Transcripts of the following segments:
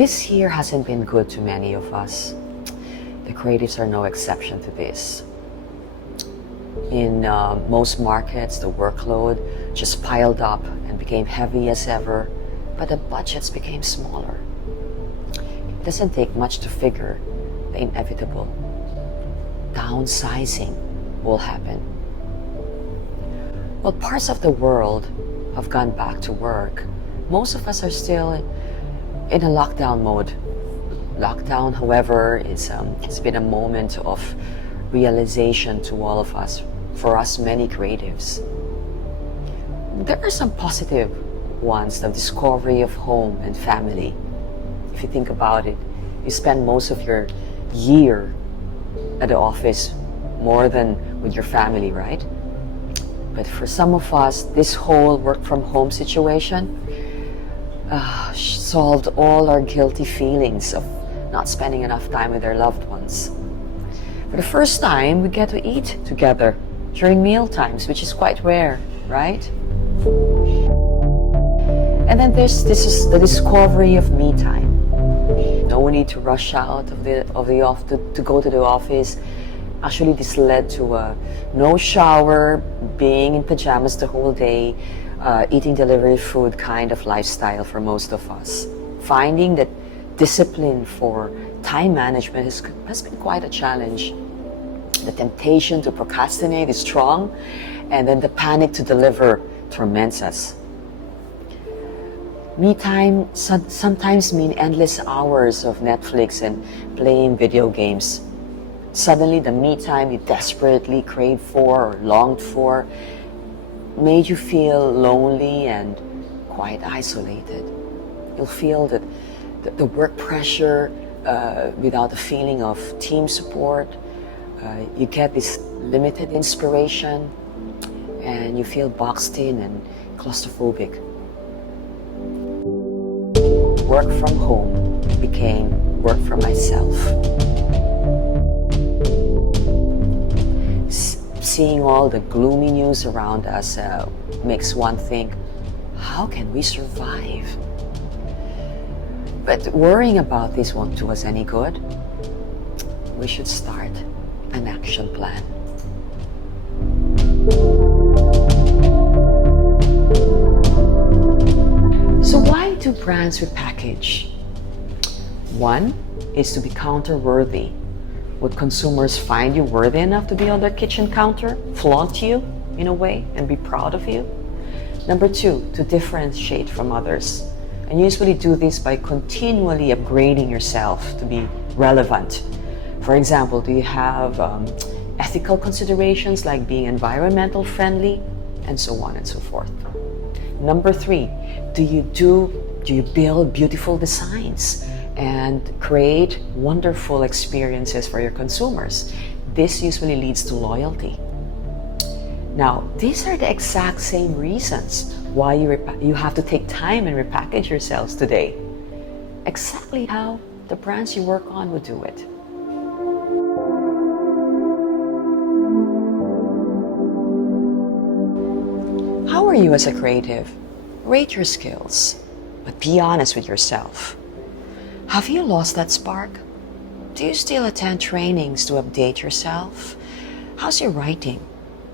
This year hasn't been good to many of us. The creatives are no exception to this. In most markets, the workload just piled up and became heavy as ever, but the budgets became smaller. It doesn't take much to figure the inevitable. Downsizing will happen. While parts of the world have gone back to work, most of us are still in a lockdown mode. Lockdown, however, it's been a moment of realization to all of us, for us many creatives. There are some positive ones, the discovery of home and family. If you think about it, you spend most of your year at the office more than with your family, right? But for some of us, this whole work from home situation solved all our guilty feelings of not spending enough time with our loved ones. For the first time, we get to eat together during meal times, which is quite rare, right? And then this is the discovery of me time. No need to rush out of the to go to the office. Actually, this led to no shower, being in pajamas the whole day, eating delivery food kind of lifestyle for most of us. Finding that discipline for time management has been quite a challenge. The temptation to procrastinate is strong, and then the panic to deliver torments us. Me time sometimes mean endless hours of Netflix and playing video games. Suddenly, the me time you desperately craved for or longed for made you feel lonely and quite isolated. You'll feel that the work pressure without the feeling of team support. You get this limited inspiration and you feel boxed in and claustrophobic. Work from home became work for myself. Seeing all the gloomy news around us makes one think, how can we survive? But worrying about this won't do us any good. We should start an action plan. So why do brands repackage? One is to be counter-worthy. Would consumers find you worthy enough to be on their kitchen counter, flaunt you in a way, and be proud of you? Number two, to differentiate from others. And you usually do this by continually upgrading yourself to be relevant. For example, do you have ethical considerations like being environmental friendly, and so on and so forth? Number three, do you build beautiful designs and create wonderful experiences for your consumers? This usually leads to loyalty. Now, these are the exact same reasons why you have to take time and repackage yourselves today. Exactly how the brands you work on would do it. How are you as a creative? Rate your skills, but be honest with yourself. Have you lost that spark? Do you still attend trainings to update yourself? How's your writing,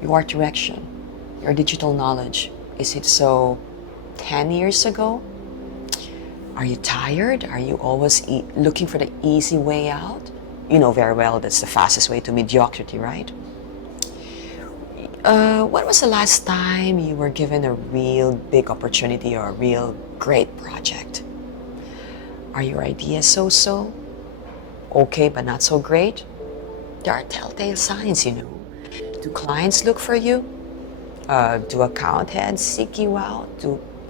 your art direction, your digital knowledge? Is it so 10 years ago? Are you tired? Are you always looking for the easy way out? You know very well that's the fastest way to mediocrity, right? When was the last time you were given a real big opportunity or a real great project? Are your ideas so-so? Okay, but not so great? There are telltale signs, you know. Do clients look for you? Do account heads seek you out?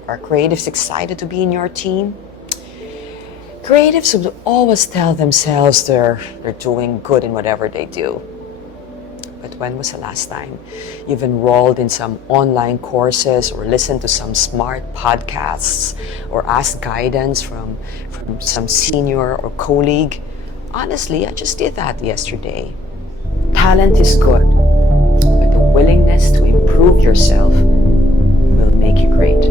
Are creatives excited to be in your team? Creatives would always tell themselves they're doing good in whatever they do. But when was the last time you've enrolled in some online courses or listened to some smart podcasts or asked guidance from some senior or colleague? Honestly, I just did that yesterday. Talent is good, but the willingness to improve yourself will make you great.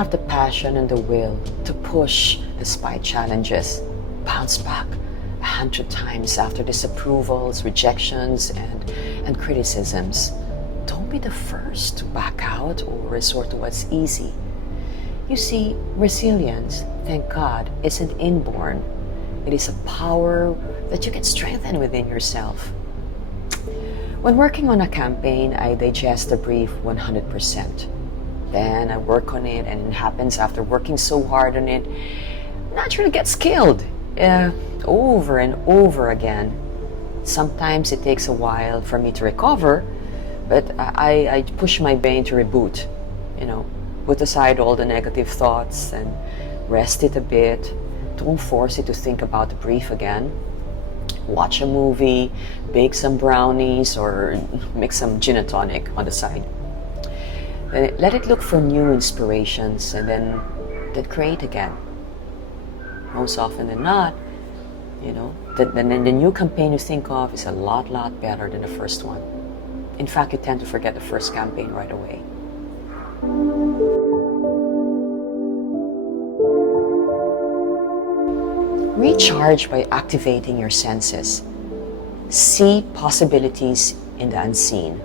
have the passion and the will to push despite challenges, bounce back 100 times after disapprovals, rejections, and criticisms. Don't be the first to back out or resort to what's easy. You see, resilience, thank God, isn't inborn. It is a power that you can strengthen within yourself. When working on a campaign, I digest the brief 100%. Then I work on it, and it happens after working so hard on it, naturally gets killed over and over again. Sometimes it takes a while for me to recover, but I push my brain to reboot, put aside all the negative thoughts and rest it a bit. Don't force it to think about the brief again. Watch a movie, bake some brownies, or make some gin and tonic on the side. Then let it look for new inspirations, and then create again. Most often than not, the new campaign you think of is a lot better than the first one. In fact, you tend to forget the first campaign right away. Recharge by activating your senses. See possibilities in the unseen.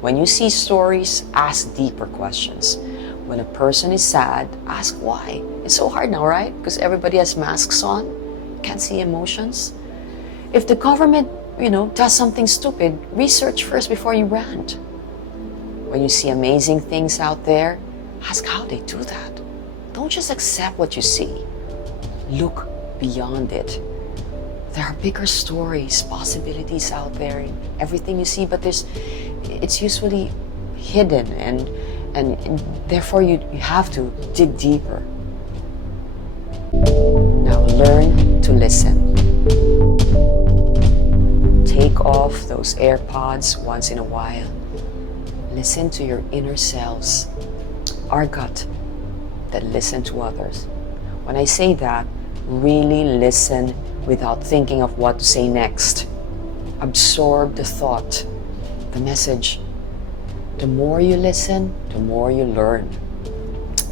When you see stories, ask deeper questions. When a person is sad, ask why. It's so hard now, right? Because everybody has masks on, can't see emotions. If the government, does something stupid, research first before you rant. When you see amazing things out there, ask how they do that. Don't just accept what you see. Look beyond it. There are bigger stories, possibilities out there in everything you see, but it's usually hidden, and therefore you have to dig deeper. Now learn to listen. Take off those AirPods once in a while. Listen to your inner selves, our gut, that listen to others. When I say that, really listen without thinking of what to say next. Absorb the thought, the message. The more you listen, the more you learn.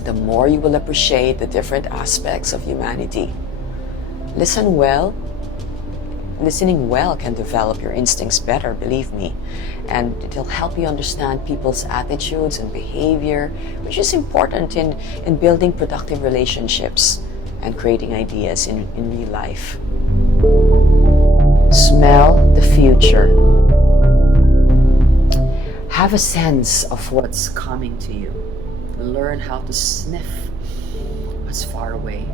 The more you will appreciate the different aspects of humanity. Listening well can develop your instincts better, believe me, and it'll help you understand people's attitudes and behavior, which is important in building productive relationships and creating ideas in real life. Smell the future. Have a sense of what's coming to you. Learn how to sniff what's far away.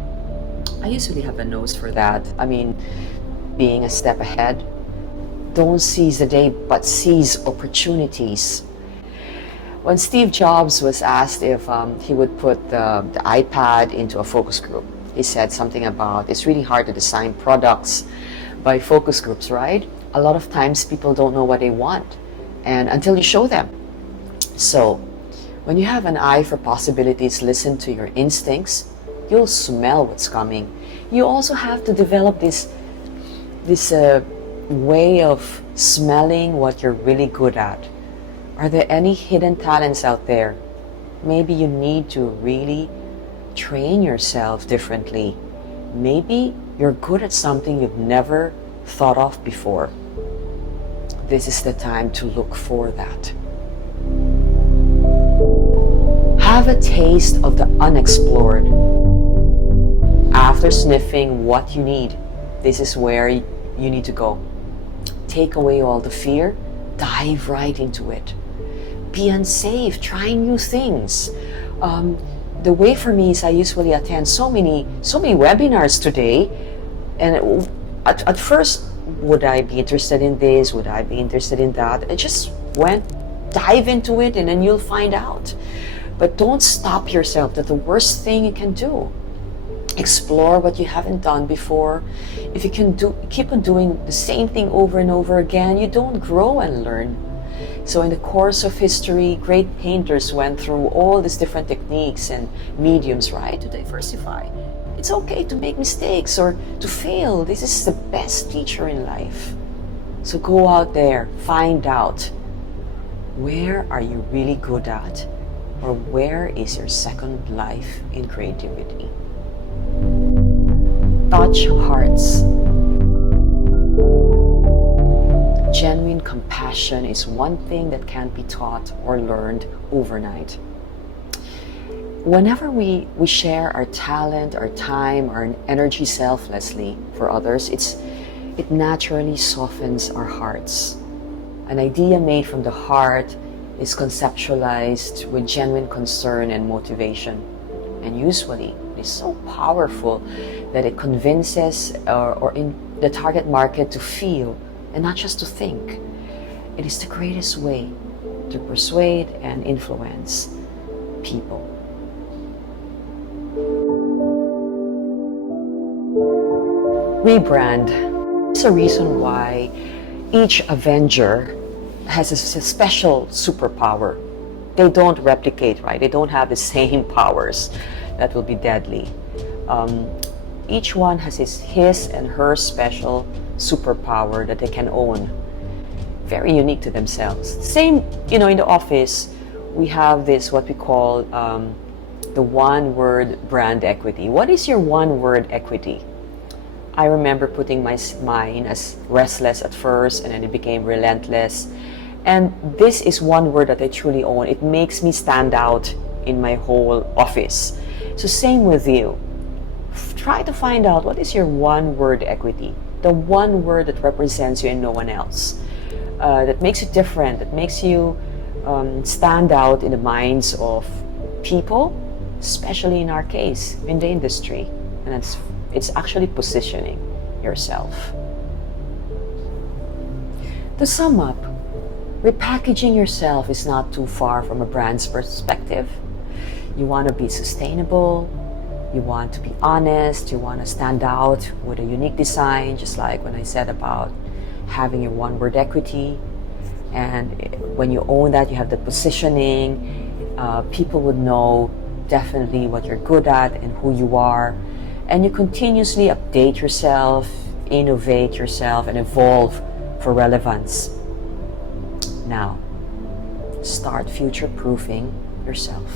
I usually have a nose for that. Being a step ahead. Don't seize the day, but seize opportunities. When Steve Jobs was asked if he would put the iPad into a focus group, he said something about, it's really hard to design products by focus groups, right? A lot of times people don't know what they want, and until you show them. So when you have an eye for possibilities, listen to your instincts, you'll smell what's coming. You also have to develop this way of smelling what you're really good at. Are there any hidden talents out there? Maybe you need to really train yourself differently. Maybe you're good at something you've never thought of before. This is the time to look for that. Have a taste of the unexplored. After sniffing what you need, this is where you need to go. Take away all the fear, dive right into it. Be unsafe, try new things. The way for me is I usually attend so many webinars today, and at first, would I be interested in this? Would I be interested in that? I just dive into it, and then you'll find out. But don't stop yourself. That's the worst thing you can do. Explore what you haven't done before. If you can keep on doing the same thing over and over again, you don't grow and learn. So in the course of history, great painters went through all these different techniques and mediums, right, to diversify. It's okay to make mistakes or to fail. This is the best teacher in life. So go out there, find out, where are you really good at? Or where is your second life in creativity? Touch hearts. Genuine compassion is one thing that can't be taught or learned overnight. Whenever we share our talent, our time, our energy selflessly for others, it naturally softens our hearts. An idea made from the heart is conceptualized with genuine concern and motivation. And usually, it is so powerful that it convinces or in the target market to feel and not just to think. It is the greatest way to persuade and influence people. Rebrand. There's a reason why each Avenger has a special superpower. They don't replicate, right? They don't have the same powers that will be deadly. Each one has his and her special superpower that they can own. Very unique to themselves. Same, in the office, we have this, what we call the one-word brand equity. What is your one-word equity? I remember putting mine as restless at first, and then it became relentless. And this is one word that I truly own. It makes me stand out in my whole office. So same with you. Try to find out what is your one-word equity. The one word that represents you and no one else. That makes you different, that makes you stand out in the minds of people, especially in our case, in the industry. And it's actually positioning yourself. To sum up, repackaging yourself is not too far from a brand's perspective. You want to be sustainable, you want to be honest, you want to stand out with a unique design, just like when I said about having your one-word equity. And when you own that, you have the positioning, people would know definitely what you're good at and who you are. And you continuously update yourself, innovate yourself, and evolve for relevance. Now, start future-proofing yourself.